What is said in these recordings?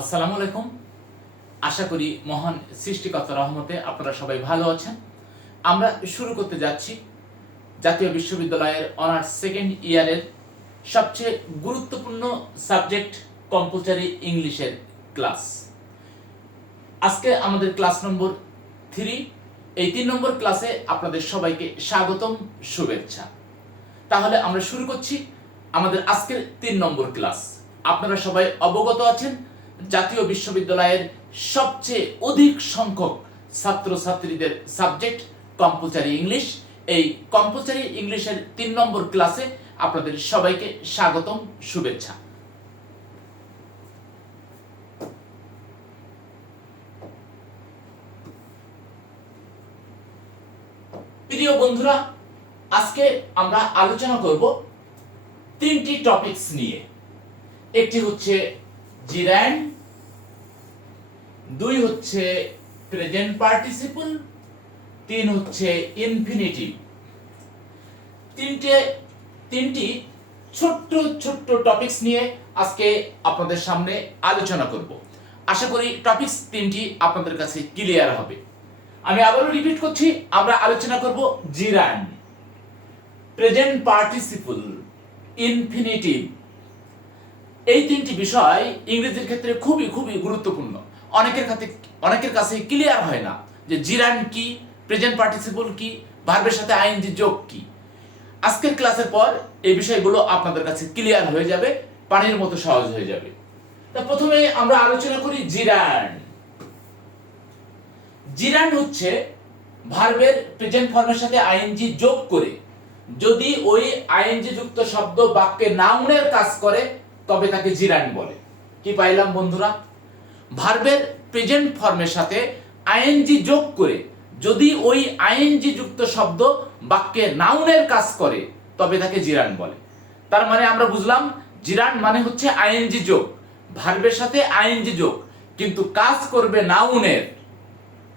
আসসালামু আলাইকুম। আশা করি মহান সৃষ্টিকর্তা রহমতে আপনারা সবাই ভালো আছেন। আমরা শুরু করতে যাচ্ছি জাতীয় বিশ্ববিদ্যালয়ের অনার্স সেকেন্ড ইয়ারের সবচেয়ে গুরুত্বপূর্ণ সাবজেক্ট কম্পালসারি ইংলিশের ক্লাস। আজকে আমাদের ক্লাস নম্বর থ্রি, এই তিন নম্বর ক্লাসে আপনাদের সবাইকে স্বাগতম, শুভেচ্ছা। তাহলে আমরা শুরু করছি আমাদের আজকের তিন নম্বর ক্লাস। আপনারা সবাই অবগত আছেন জাতীয় বিশ্ববিদ্যালয়ের সবচেয়ে অধিক সংখ্যক ছাত্রছাত্রীদের সাবজেক্ট কম্পালসারি ইংলিশ। এই কম্পালসারি ইংলিশের তিন নম্বর ক্লাসে আপনাদের সবাইকে স্বাগতম, শুভেচ্ছা। প্রিয় বন্ধুরা, আজকে আমরা আলোচনা করব তিনটি টপিকস নিয়ে। একটি হচ্ছে জিরান দুই হচ্ছে প্রেজেন্ট পার্টিসিপল, তিন হচ্ছে ইনফিনিটিভ তিনটে, তিনটি ছোট্ট ছোট্ট টপিকস নিয়ে আজকে আপনাদের সামনে আলোচনা করব। আশা করি টপিকস তিনটি আপনাদের কাছে ক্লিয়ার হবে। আমি আবারও রিপিট করছি, আমরা আলোচনা করব জিরান প্রেজেন্ট পার্টিসিপল ইনফিনিটিভ এই তিনটি বিষয় ইংরেজির ক্ষেত্রে খুবই খুবই গুরুত্বপূর্ণ। অনেকের কাছে অনেকের কাছে ক্লিয়ার হয় না যে জিরান কি প্রেজেন্ট পার্টিসিপল কি ভার্বের সাথে আইনজি যোগ কি। আজকের ক্লাসের পর এই বিষয়গুলো আপনাদের কাছে ক্লিয়ার হয়ে যাবে, পানির মতো সহজ হয়ে যাবে। তা প্রথমে আমরা আলোচনা করি জিরান। জিরান হচ্ছে ভার্বের প্রেজেন্ট ফর্মের সাথে আইএনজি যোগ করে, যদি ওই আইএনজি যুক্ত শব্দ বাক্যে নাউনের কাজ করে তবে তাকে জিরান বলে। কি পাইলাম বন্ধুরা? ভার্বের প্রেজেন্ট ফর্মের সাথে আইএনজি যোগ করে যদি ওই আইএনজি যুক্ত শব্দ বাক্যে নাউনের কাজ করে, তবে তাকে জিরান বলে। তার মানে আমরা বুঝলাম, জিরান মানে হচ্ছে আইএনজি যোগ। ভার্বের সাথে আইএনজি যোগ, কিন্তু কাজ করবে নাউনের।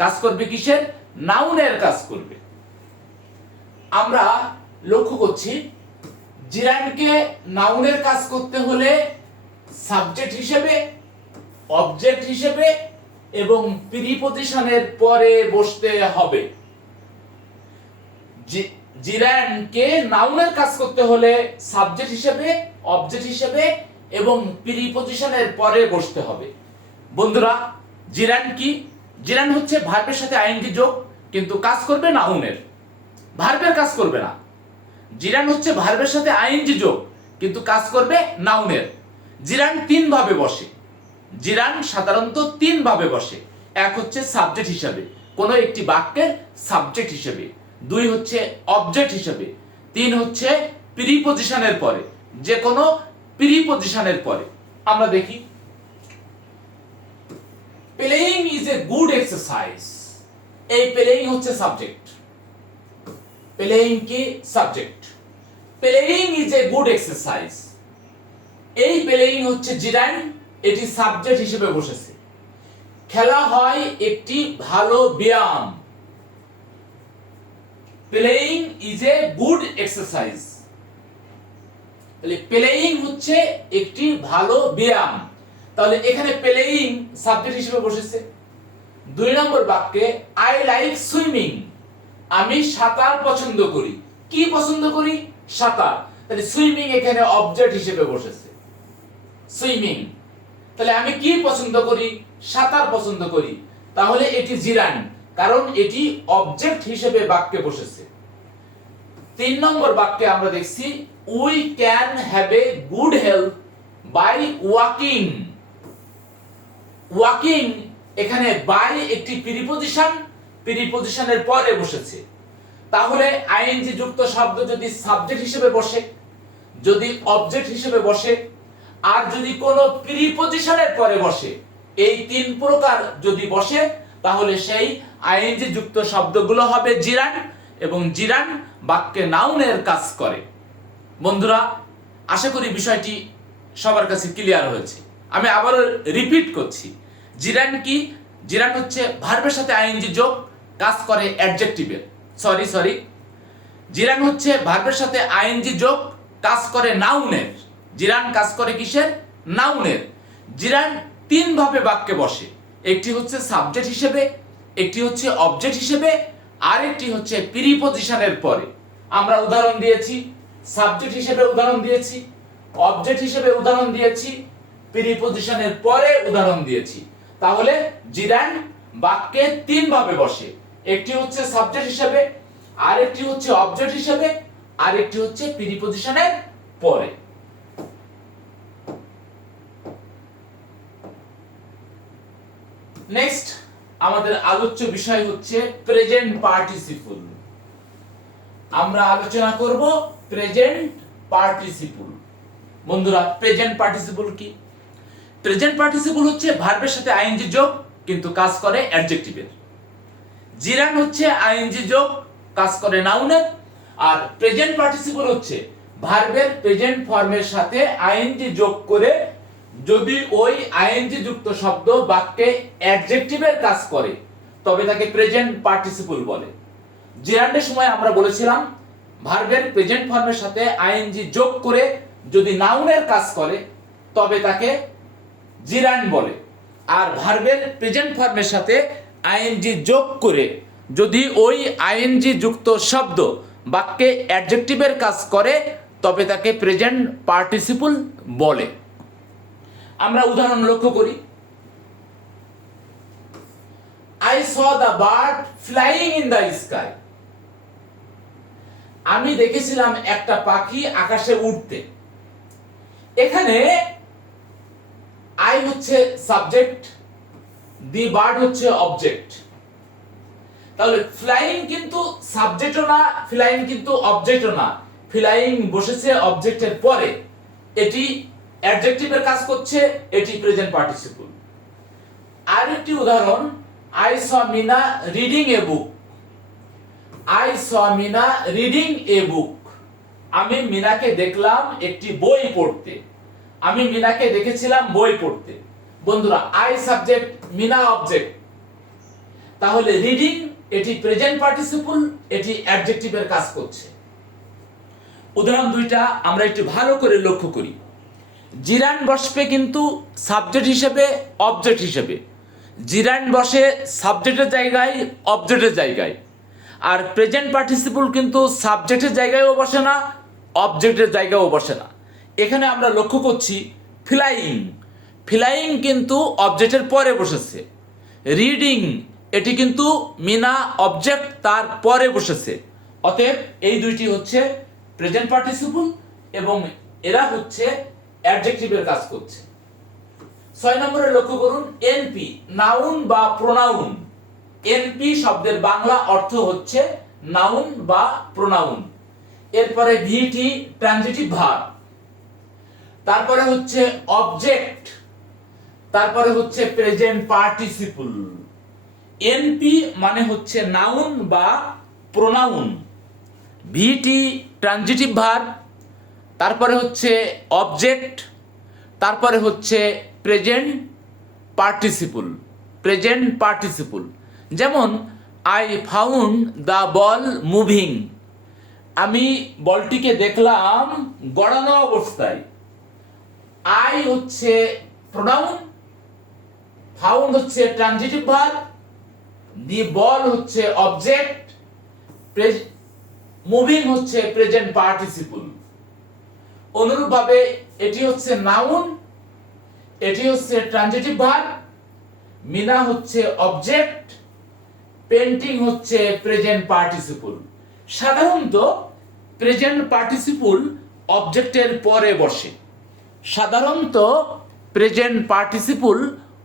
কাজ করবে কিসের? নাউনের কাজ করবে। আমরা লক্ষ্য করছি জিরানকে নাউনের কাজ করতে হলে সাবজেক্ট হিসেবে, অবজেক্ট হিসেবে এবং প্রিপজিশনের পরে বসতে হবে। জিরানকে নাউনের কাজ করতে হলে সাবজেক্ট হিসেবে, অবজেক্ট হিসেবে এবং প্রিপজিশনের পরে বসতে হবে। বন্ধুরা জিরান কি? জিরান হচ্ছে ভার্বের সাথে আইনজি যোগ, কিন্তু কাজ করবে নাউনের। ভার্বের কাজ করবে না। জিরান হচ্ছে ভার্বের সাথে আইনজি যোগ, কিন্তু কাজ করবে নাউনের। জিরান তিন ভাবে বসে। জিরান সাধারণত তিন ভাবে বসে। এক হচ্ছে সাবজেক্ট হিসাবে, কোনো একটি বাক্যের সাবজেক্ট হিসেবে। দুই হচ্ছে অবজেক্ট হিসেবে। তিন হচ্ছে প্রিপজিশনের পরে, যে কোনো প্রিপজিশনের পরে। আমরা দেখি। Playing is a good exercise এই প্লেইং হচ্ছে সাবজেক্ট। প্লেইং কি? Subject playing is a good exercise এই প্লেইং হচ্ছে জিরান এটি সাবজেক্ট হিসেবে বসেছে। খেলা হয় একটি ভালো ব্যায়াম। Playing is a good exercise তাহলে প্লেইং হচ্ছে একটি ভালো ব্যায়াম। তাহলে এখানে প্লেইং সাবজেক্ট হিসেবে বসেছে। দুই নম্বর বাক্যে আই লাইক সুইমিং আমি সাঁতার পছন্দ করি। কি পছন্দ করি? সাঁতার। তাহলে সুইমিং এখানে অবজেক্ট হিসেবে বসেছে। সুইমিং। তাহলে আমি কি পছন্দ করি? সাঁতার পছন্দ করি। তাহলে এটি জিরান, কারণ এটি অবজেক্ট হিসেবে বাক্যে বসেছে। তিন নম্বর বাক্যে আমরা দেখছি we can have a good health by walking walking এখানে বাই একটি প্রিপজিশন প্রিপজিশনের পরে বসেছে। তাহলে আইএনজি যুক্ত শব্দ যদি সাবজেক্ট হিসেবে বসে, যদি অবজেক্ট হিসেবে বসে, আর যদি কোনো প্রিপজিশনের পরে বসে, এই তিন প্রকার যদি বসে, তাহলে সেই আইএনজি যুক্ত শব্দগুলো হবে জিরান এবং জিরান বাক্যে নাউনের কাজ করে। বন্ধুরা, আশা করি বিষয়টি সবার কাছে ক্লিয়ার হয়েছে। আমি আবারও রিপিট করছি। জিরান কি? জিরান হচ্ছে ভার্বের সাথে আইএনজি যোগ কাজ করে অ্যাডজেক্টিভের সরি সরি জিরান হচ্ছে ভার্বের সাথে আইএনজি যোগ, কাজ করে নাউনের জিরান কাজ করে কিসের? নাউনের জিরান তিন ভাবে বাক্যে বসে। একটি হচ্ছে সাবজেক্ট হিসেবে, একটি হচ্ছে অবজেক্ট হিসেবে, আর একটি হচ্ছে প্রিপজিশনের পরে। আমরা উদাহরণ দিয়েছি সাবজেক্ট হিসেবে উদাহরণ দিয়েছি অবজেক্ট হিসেবে উদাহরণ দিয়েছি প্রিপজিশনের পরে উদাহরণ দিয়েছি। তাহলে জিরান বাক্যে তিন ভাবে বসে। একটি হচ্ছে সাবজেক্ট হিসেবে আর একটি হচ্ছে অবজেক্ট হিসেবে আর একটি হচ্ছে প্রিপজিশনের পরে। নেক্সট আমাদের আলোচ্য বিষয় হচ্ছে প্রেজেন্ট পার্টিসিপল আমরা আলোচনা করব প্রেজেন্ট পার্টিসিপল বন্ধুরা প্রেজেন্ট পার্টিসিপল কি? প্রেজেন্ট পার্টিসিপল হচ্ছে ভার্বের সাথে আইএনজি যোগ, কিন্তু কাজ করে অ্যাডজেক্টিভের জিরান হচ্ছে আইএনজি যোগ, কাজ করে নাউনের, আর প্রেজেন্ট পার্টিসিপল হচ্ছে ভার্বের প্রেজেন্ট ফর্মের সাথে আইএনজি যোগ করে যদি ওই আইএনজি যুক্ত শব্দ বাক্যে অ্যাডজেক্টিভের কাজ করে, তবে তাকে প্রেজেন্ট পার্টিসিপল বলে। জিরান্ডের সময় আমরা বলেছিলাম, ভার্বের প্রেজেন্ট ফর্মের সাথে আইএনজি যোগ করে যদি নাউনের কাজ করে, তবে তাকে জিরান বলে। আর ভার্বের প্রেজেন্ট ফর্মের সাথে আইএনজি যোগ করে যদি ওই আইএনজি যুক্ত শব্দ বাক্যে অ্যাডজেক্টিভের কাজ করে, তবে তাকে প্রেজেন্ট পার্টিসিপল বলে। আমরা উদাহরণ লক্ষ্য করি। I saw the bird flying in the sky আমি দেখেছিলাম একটা পাখি আকাশে উঠতে এখানে আই হচ্ছে সাবজেক্ট দি বার্ড হচ্ছে অবজেক্ট তাহলে ফ্লাইং কিন্তু সাবজেক্টও না ফ্লাইং কিন্তু অবজেক্টও না। ফ্লাইং বসেছে অবজেক্টের পরে। এটি অ্যাডজেক্টিভের কাজ করছে, এটি প্রেজেন্ট পার্টিসিপল আর একটি উদাহরণ I saw Meena reading a book I saw Meena reading a book আমি মিনাকে দেখলাম একটি বই পড়তে। আমি মিনাকে দেখেছিলাম বই পড়তে। বন্ধুরা আই সাবজেক্ট মিনা অবজেক্ট তাহলে রিডিং এটি প্রেজেন্ট পার্টিসিপল এটি অ্যাডজেক্টিভের কাজ করছে। উদাহরণ দুইটা আমরা একটু ভালো করে লক্ষ্য করি। জিরান বসবে কিন্তু সাবজেক্ট হিসেবে অবজেক্ট হিসেবে। জিরান বসে সাবজেক্টের জায়গায় অবজেক্টের জায়গায়। আর প্রেজেন্ট পার্টিসিপল কিন্তু সাবজেক্টের জায়গায়ও বসে না অবজেক্টের জায়গায়ও বসে না। এখানে আমরা লক্ষ্য করছি ফ্লাইং ফ্লাইং কিন্তু অবজেক্টের পরে বসেছে। রিডিং, এটি কিন্তু মিনা অবজেক্ট তার পরে বসেছে। অতএব এই দুইটি হচ্ছে প্রেজেন্ট পার্টিসিপল এবং এরা হচ্ছে অ্যাডজেক্টিভের কাজ করছে। ছয় নম্বরে লক্ষ্য করুন, এনপি, নাউন বা প্রোনাউন। এনপি শব্দের বাংলা অর্থ হচ্ছে নাউন বা প্রোনাউন। এরপরে ভিটি, ট্রানজিটিভ ভার্ব তারপরে হচ্ছে অবজেক্ট। তারপরে হচ্ছে প্রেজেন্ট পার্টিসিপল এনপি মানে হচ্ছে নাউন বা প্রোনাউন ভিটি ট্রানজিটিভ ভার্ব তারপরে হচ্ছে অবজেক্ট তারপরে হচ্ছে প্রেজেন্ট পার্টিসিপল প্রেজেন্ট পার্টিসিপল যেমন I found the ball moving আমি বলটিকে দেখলাম গড়ানো অবস্থায়। আই হচ্ছে প্রোনাউন ফাউন্ড হচ্ছে ট্রানজিটিভ ভার্ব দি বল হচ্ছে অবজেক্ট মুভিং হচ্ছে প্রেজেন্ট পার্টিসিপল অনুরূপভাবে এটি হচ্ছে নাউন এটি হচ্ছে ট্রানজিটিভ ভার্ব মিনা হচ্ছে অবজেক্ট পেন্টিং হচ্ছে প্রেজেন্ট পার্টিসিপল সাধারণত প্রেজেন্ট পার্টিসিপল অবজেক্টের পরে বসে। সাধারণত প্রেজেন্ট পার্টিসিপল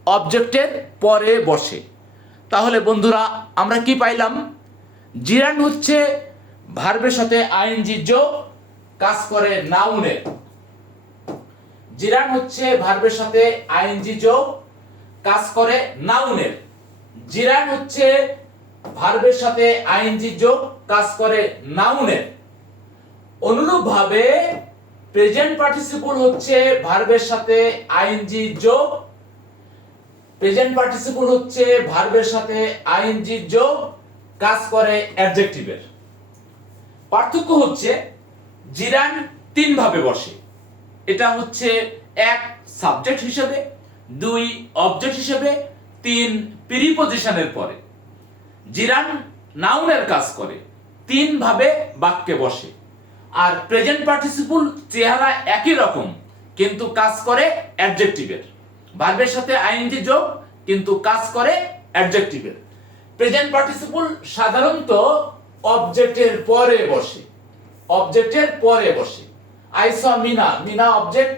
অবজেক্টের পরে বসে। তাহলে বন্ধুরা, আমরা কি পাইলাম? জিরান হচ্ছে ভার্বের সাথে আইএনজি যোগ, কাজ করে নাউনের জিরান হচ্ছে ভার্বের সাথে আইএনজি যোগ, কাজ করে নাউনের জিরান হচ্ছে ভার্বের সাথে আইএনজি যোগ, কাজ করে নাউনের অনুরূপভাবে প্রেজেন্ট পার্টিসিপল হচ্ছে ভার্বের সাথে আইএনজি যোগ প্রেজেন্ট পার্টিসিপল হচ্ছে ভার্বের সাথে আইএনজি যোগ, কাজ করে অ্যাডজেক্টিভের পার্থক্য হচ্ছে জিরান তিন ভাবে বসে। এটা হচ্ছে এক সাবজেক্ট হিসেবে, দুই অবজেক্ট হিসেবে, তিন প্রিপজিশনের পরে। জিরান নাউনের কাজ করে, তিন ভাবে বাক্যে বসে। আর প্রেজেন্ট পার্টিসিপল চেহারা একই রকম, কিন্তু কাজ করে অ্যাডজেক্টিভের ভার্বের সাথে আইএনজি যোগ, কিন্তু কাজ করে অ্যাডজেক্টিভের। প্রেজেন্ট পার্টিসিপল সাধারণত অবজেক্টের পরে বসে। অবজেক্টের পরে বসে। I saw Mina Mina object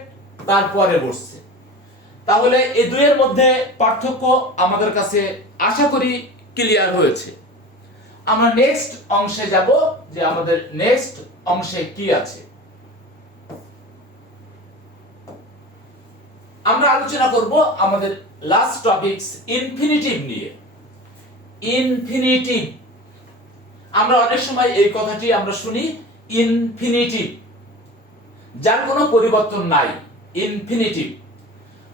তারপরে বসছে। তাহলে এই দুইয়ের মধ্যে পার্থক্য আমাদের কাছে আশা করি ক্লিয়ার হয়েছে। আমরা নেক্সট অংশে যাব যে আমাদের নেক্সট অংশে কি আছে। আমরা আলোচনা করব আমাদের লাস্ট টপিকস ইনফিনিটিভ নিয়ে। ইনফিনিটিভ আমরা অনেক সময় এই কথাটি আমরা শুনি ইনফিনিটিভ যার কোনো পরিবর্তন নাই ইনফিনিটিভ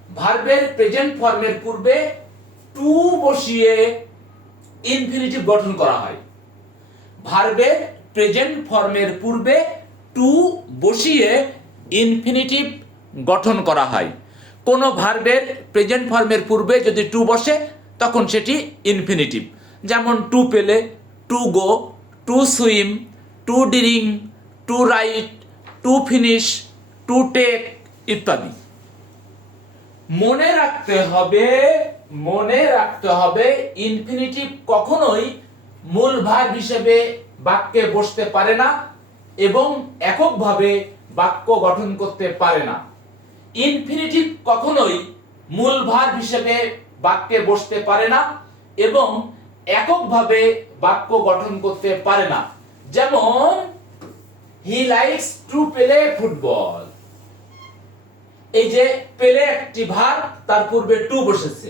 ভার্বের প্রেজেন্ট ফর্মের পূর্বে টু বসিয়ে ইনফিনিটিভ গঠন করা হয়। ভার্বের প্রেজেন্ট ফর্মের পূর্বে টু বসিয়ে ইনফিনিটিভ গঠন করা হয়। কোনো ভার্বের প্রেজেন্ট ফর্মের পূর্বে যদি টু বসে, তখন সেটি ইনফিনিটিভ যেমন to play to go, to swim, to drink, to write, to finish, to take ইত্যাদি। মনে রাখতে হবে, মনে রাখতে হবে ইনফিনিটিভ কখনোই মূল ভার হিসেবে বাক্যে বসতে পারে না এবং এককভাবে বাক্য গঠন করতে পারে না। ইনফিনিটিভ কখনোই মূল ভার্ব হিসেবে বাক্যে বসতে পারে না এবং এককভাবে বাক্য গঠন করতে পারে না। যেমন he likes to play football এই যে পেলে একটি ভার, তার পূর্বে টু বসেছে।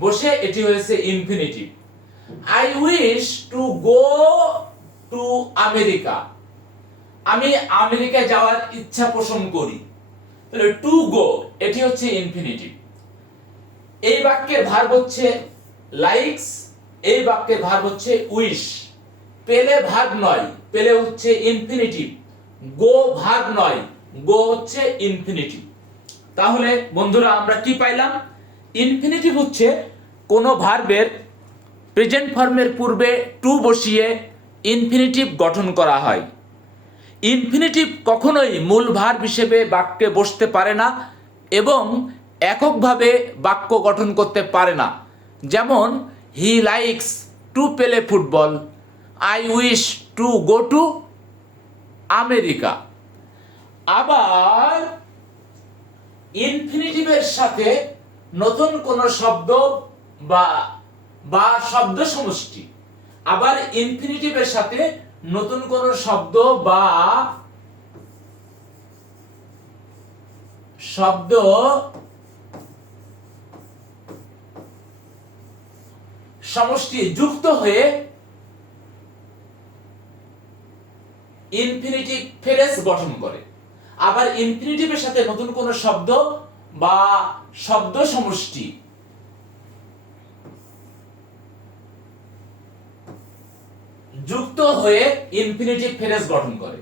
বসে এটি হয়েছে infinitive I wish to go to America আমি আমেরিকা যাওয়ার ইচ্ছা পোষণ করি। তাহলে টু গো এটি হচ্ছে ইনফিনিটিভ এই বাক্যের ভার হচ্ছে লাইকস এই বাক্যের ভার হচ্ছে উইশ পেলে ভাগ নয়, পেলে হচ্ছে ইনফিনিটিভ গো ভাগ নয় গো হচ্ছে ইনফিনিটিভ তাহলে বন্ধুরা, আমরা কি পাইলাম? ইনফিনিটিভ হচ্ছে কোনো ভার্বের প্রেজেন্ট ফর্মের পূর্বে টু বসিয়ে ইনফিনিটিভ গঠন করা হয়। ইনফিনিটিভ কখনোই মূল ভার্ব হিসেবে বাক্যে বসতে পারে না এবং এককভাবে বাক্য গঠন করতে পারে না। যেমন he likes to play football I wish to go to America আবার ইনফিনিটিভের সাথে নতুন কোন শব্দ বা বা শব্দ সমষ্টি আবার ইনফিনিটিভের সাথে নতুন কোন শব্দ বা শব্দ সমষ্টি যুক্ত হয়ে ইনফিনিটিভ ফ্রেজ গঠন করে। আবার ইনফিনিটিভের সাথে নতুন কোন শব্দ বা শব্দ সমষ্টি যুক্ত হয়ে ইনফিনিটিভ ফ্রেজ গঠন করে।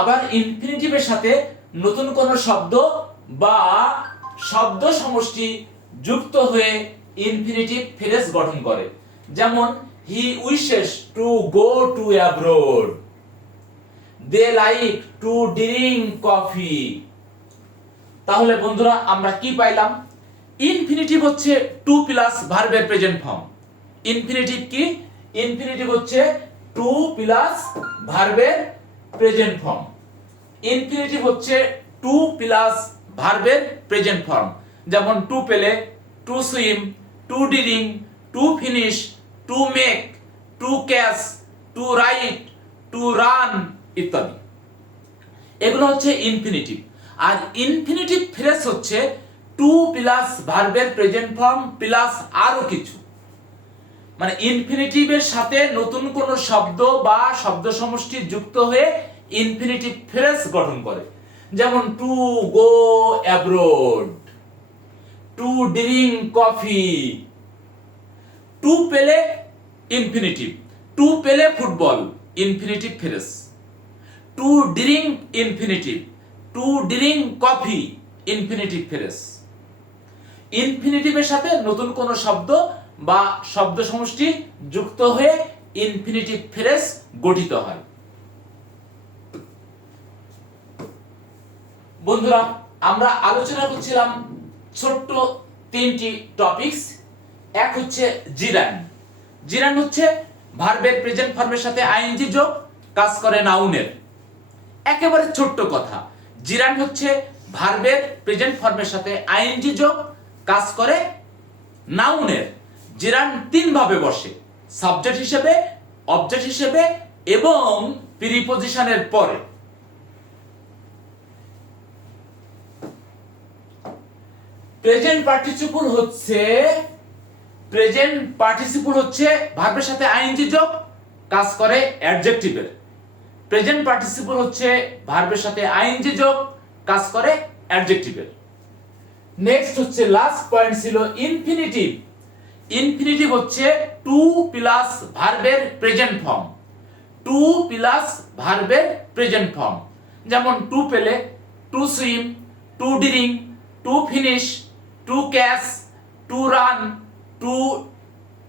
আবার ইনফিনিটিভের সাথে নতুন কোন শব্দ বা শব্দ সমষ্টি যুক্ত হয়ে ইনফিনিটিভ ফ্রেজ গঠন করে। যেমন he wishes to go to abroad they like to drink coffee তাহলে বন্ধুরা, আমরা কি পাইলাম? ইনফিনিটিভ হচ্ছে টু প্লাস ভার্বের প্রেজেন্ট ফর্ম ইনফিনিটিভ কি? ইনফিনিটিভ হচ্ছে টু প্লাস ভার্বের প্রেজেন্ট ফর্ম। ইনফিনিটিভ হচ্ছে টু প্লাস ভার্বের প্রেজেন্ট ফর্ম। যেমন to play to swim to drink to finish, to make, to cash to write, to run ইত্যাদি। এগুলো হচ্ছে ইনফিনিটিভ আর ইনফিনিটিভ ফ্রেজ হচ্ছে টু প্লাস ভার্বের প্রেজেন্ট ফর্ম প্লাস আরও কিছু। মানে ইনফিনিটিভের সাথে নতুন কোন শব্দ বা শব্দ সমষ্টি যুক্ত হয়ে ইনফিনিটিভ ফ্রেজ গঠন করে। যেমন to go abroad to drink coffee to play infinitive to play football infinitive phrase to drink infinitive to drink coffee infinitive phrase ইনফিনিটিভের সাথে নতুন কোনো শব্দ বা শব্দ সমষ্টি যুক্ত হয়ে ইনফিনিটিভ ফ্রেজ গঠিত হয়। বন্ধুরা, আমরা আলোচনা করছিলাম ছোট্ট তিনটি টপিকস এক হচ্ছে জিরান। জিরান হচ্ছে ভার্বের প্রেজেন্ট ফর্মের সাথে আইএনজি যোগ, কাজ করে নাউনের একেবারে ছোট্ট কথা। জিরান হচ্ছে ভার্বের প্রেজেন্ট ফর্মের সাথে আইএনজি যোগ, কাজ করে নাউনের তিন ভাবে বসে। সাবজেক্ট হিসেবে অবজেক্ট হিসেবে এবং প্রিপোজিশনের পরে। প্রেজেন্ট পার্টিসিপল হচ্ছে প্রেজেন্ট পার্টিসিপল হচ্ছে ভার্বের সাথে আইএনজি যোগ কাজ করে অ্যাডজেক্টিভের প্রেজেন্ট পার্টিসিপল হচ্ছে ভার্বের সাথে আইএনজি যোগ কাজ করে অ্যাডজেক্টিভের নেক্সট হচ্ছে লাস্ট পয়েন্ট ছিল ইনফিনিটিভ ইনফিনিটিভ হচ্ছে টু প্লাস ভার্বের প্রেজেন্ট ফর্ম টু প্লাস ভার্বের প্রেজেন্ট ফর্ম যেমন to play to swim to drink to finish to cash to run to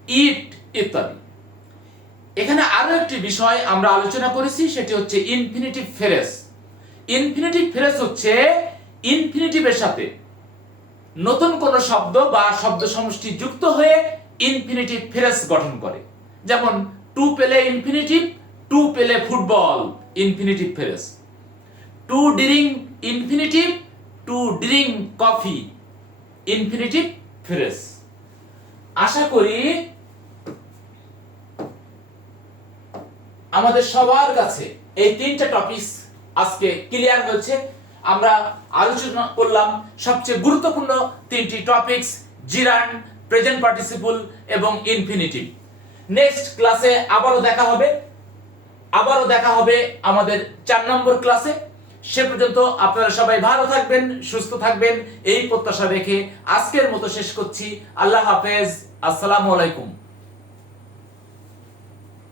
eat ইত্যাদি। এখানে আরও একটি বিষয় আমরা আলোচনা করেছি, সেটি হচ্ছে ইনফিনিটিভ ফ্রেজ ইনফিনিটিভ ফ্রেজ হচ্ছে ইনফিনিটিভের সাথে নতুন কোন শব্দ বা শব্দ সমষ্টি যুক্ত হয়ে ইনফিনিটিভ ফ্রেজ গঠন করে। যেমন to play infinitive to play football infinitive phrase to drink infinitive to drink coffee infinitive phrase আশা করি আমাদের সবার কাছে এই তিনটা টপিক আজকে ক্লিয়ার হয়েছে। আমরা আলোচনা করলাম সবচেয়ে গুরুত্বপূর্ণ তিনটি টপিকস জিরান প্রেজেন্ট পার্টিসিপল এবং ইনফিনিটিভ নেক্সট ক্লাসে আবারও দেখা হবে। আবারও দেখা হবে আমাদের চার নম্বর ক্লাসে সে পর্যন্ত আপনারা সবাই ভালো থাকবেন, সুস্থ থাকবেন। এই প্রত্যাশা রেখে আজকের মতো শেষ করছি। আল্লাহ হাফেজ। আসসালামু আলাইকুম।